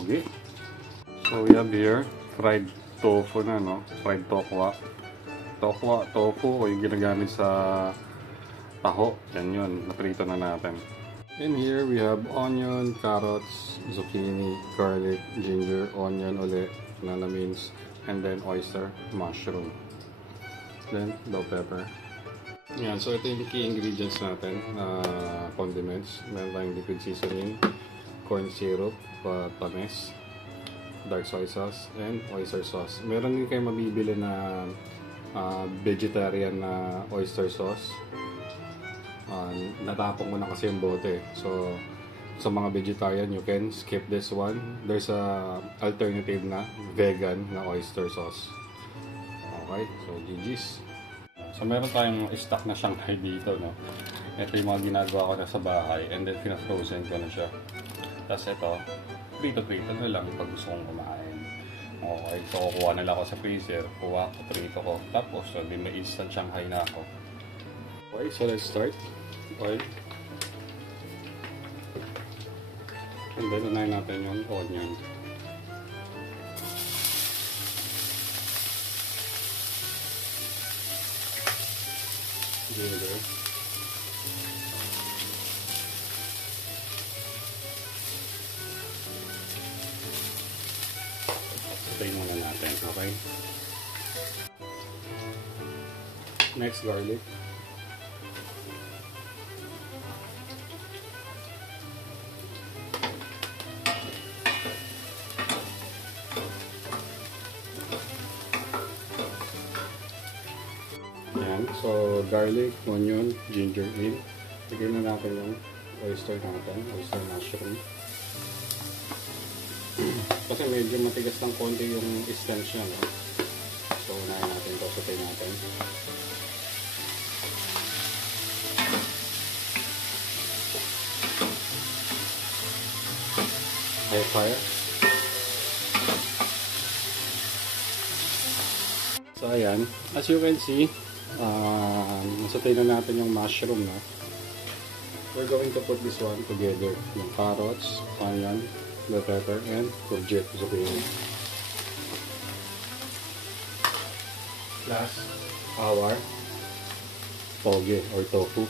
pogi. So we have here fried tofu na, no? Fried tokwa. Tofu o yung ginagamit sa taho. Yan yun, naprito na natin. And here we have onion, carrots, zucchini, garlic, ginger, onion ulit, banana beans, and then oyster, mushroom. Then bell pepper. Yan, so ito yung key ingredients natin, condiments. Meron tayong liquid seasoning, corn syrup, tamis, dark soy sauce, and oyster sauce. Meron din kayo mabibili na vegetarian na oyster sauce. Natapong ko na kasi yung bote. So, sa mga vegetarian, you can skip this one. There's a alternative na vegan na oyster sauce. Okay, so GG's. So, meron tayong stock na Shanghai dito, no? Ito yung mga ginagawa ko na sa bahay, and then pina-frozen ko na siya. Tapos ito, prito-prito na lang pag gusto kong kumain. Okay, so kukuha na lang ako sa freezer, kuha ko, prito ko. Tapos, so, may instant Shanghai na ako. Okay, so let's start. Oil. And then, unahin natin yung onion. Ginger. Patayin muna natin, okay? Next, garlic. So, garlic, onion, ginger in. Lagyan na natin yung oyster natin, oyster mushroom. Kasi medyo matigas ng konti yung stems niya, no? So, unahin natin ito, sutay natin. High fire. So, ayan. As you can see, nasatay na natin yung mushroom, no? We're going to put this one together. Yung carrots, onion, bell pepper, and courgette, zucchini. Plus our toge or tofu.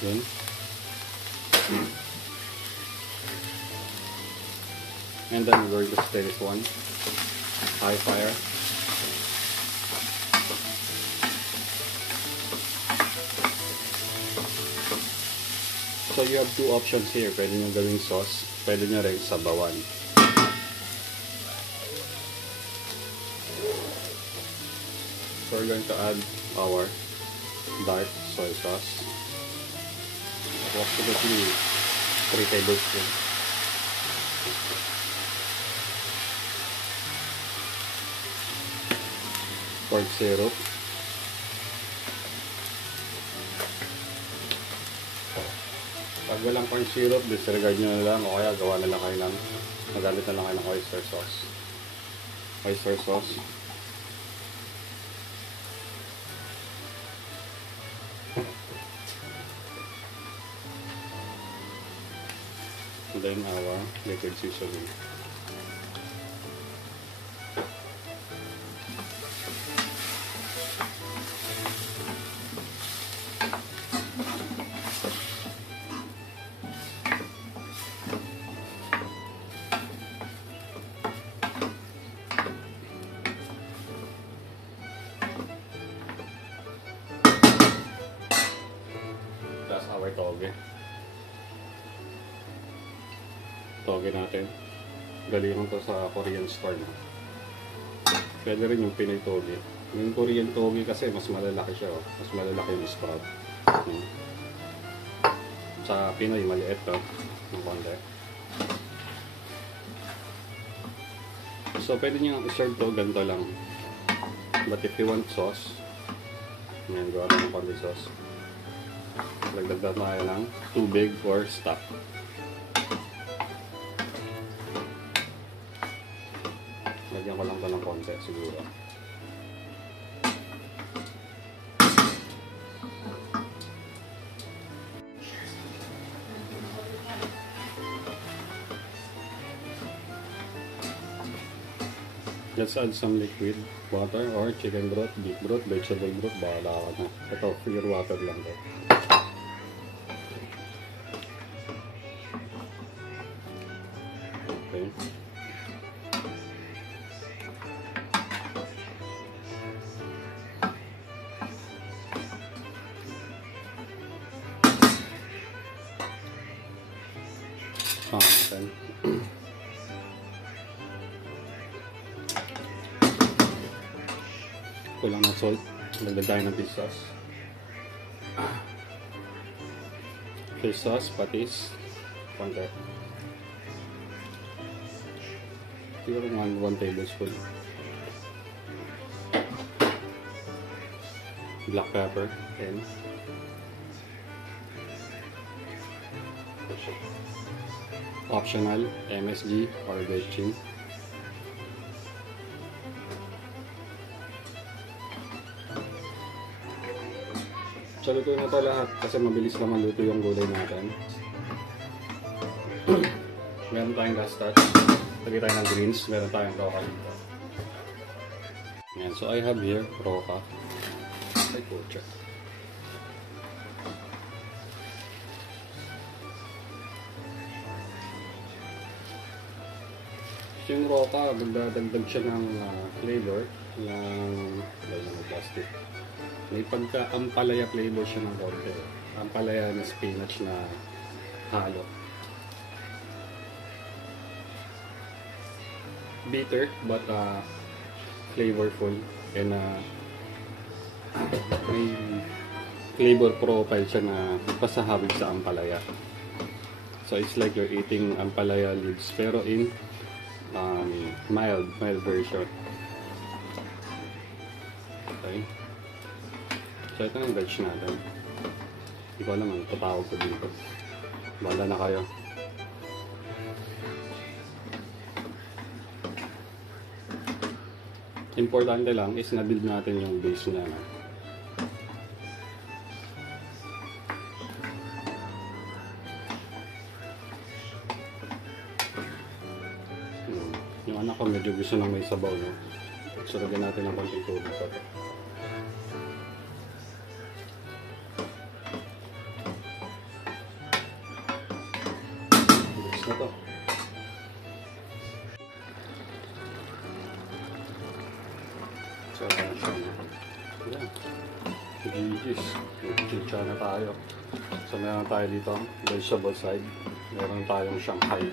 Then, and then we're going to stir this one. High fire. So you have two options here. Pwede nyo gawing sauce, pwede nyo rin sabawan. So we're going to add our dark soy sauce. Approximately 3 tablespoons. Corn syrup. Pag walang corn syrup, disregard nyo na lang o kaya gawa na lang kayo ng magamit na lang kayo ng oyster sauce. Oyster sauce. And then our liquid seasoning. That's our toge. Toge natin. Galing to sa Korean store na. Pwede rin yung Pinoy toge. Yung Korean toge kasi mas malalaki siya. Oh. Mas malalaki yung sprout. Sa Pinoy maliit to. Yung konti. So pwede nyo i-serve to ganito lang. But if you want sauce, yan, gawa ng konti sauce. Lagdag tayo ng tubig or stock. Lagyan ko lang ito ng konti siguro. Let's add some liquid water or chicken broth, beef broth, vegetable broth, bahala ka na. Ito, pure water lang to. Okay. Natin. Kulang ng salt. Lagdag tayo ng fish sauce. Fish sauce, patis, konti. Siguro 1 tablespoon. Black pepper, 10. Optional, MSG or Bechin. So, luto na ito lahat kasi mabilis lang maluto yung gulay natin. Meron tayong last touch. Lagay tayo ng greens. Meron tayong roka dito. Ayan. So, I have here roka. Ay, pocha. Yung roka, dagdag siya ng flavor ng plastic. May pagka-ampalaya flavor siya ng konti. Ampalaya na spinach na halo. Bitter but flavorful and may flavor profile siya na pasahabig sa ampalaya. So it's like you're eating ampalaya leaves pero in mild version. Okay. So ito yung veg natin. Hindi ko alam ang tatawag ko dito. Bahala na kayo. Importante lang is na-build natin yung base niya. Yung anak ko medyo gusto ng may sabaw, no? So lagyan natin ng konting tubig pa. Na to. So, ayan. GG's. Chicha na tayo. So, meron tayo dito vegetable side. Meron tayong Shanghai.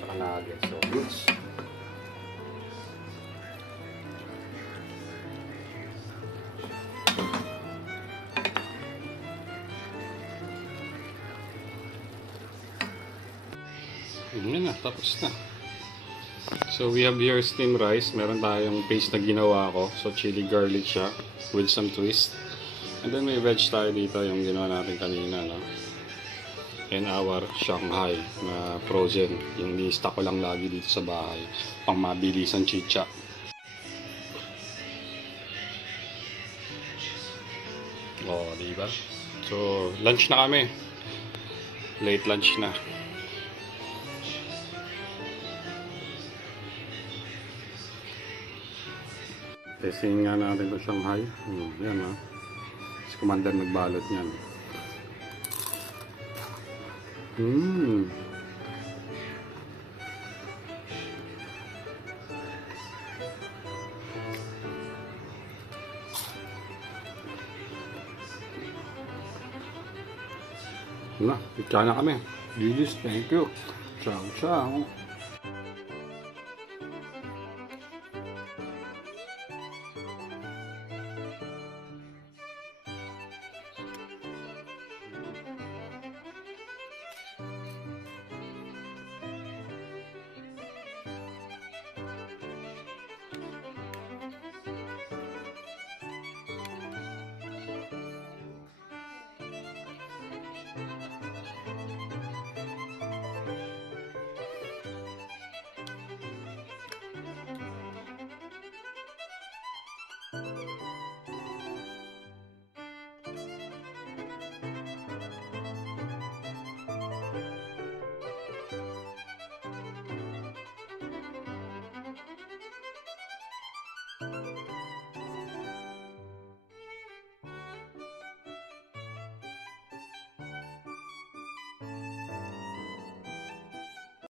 Tsaka nuggets. So, goods. Yun na, tapos na. So we have here steamed rice. Meron tayong paste na ginawa ko. So chili garlic siya with some twist. And then may veg tayo dito yung ginawa natin kanina, no? And our Shanghai na frozen. Yung ni-stock ko lang lagi dito sa bahay. Pang mabilisan chicha. Oh, diba? So lunch na kami. Late lunch na. Testing nga natin ito Shanghai. Yan ha. Si Commander nagbalot niyan. Na, pizza na kami. GG's, thank you. Ciao, ciao.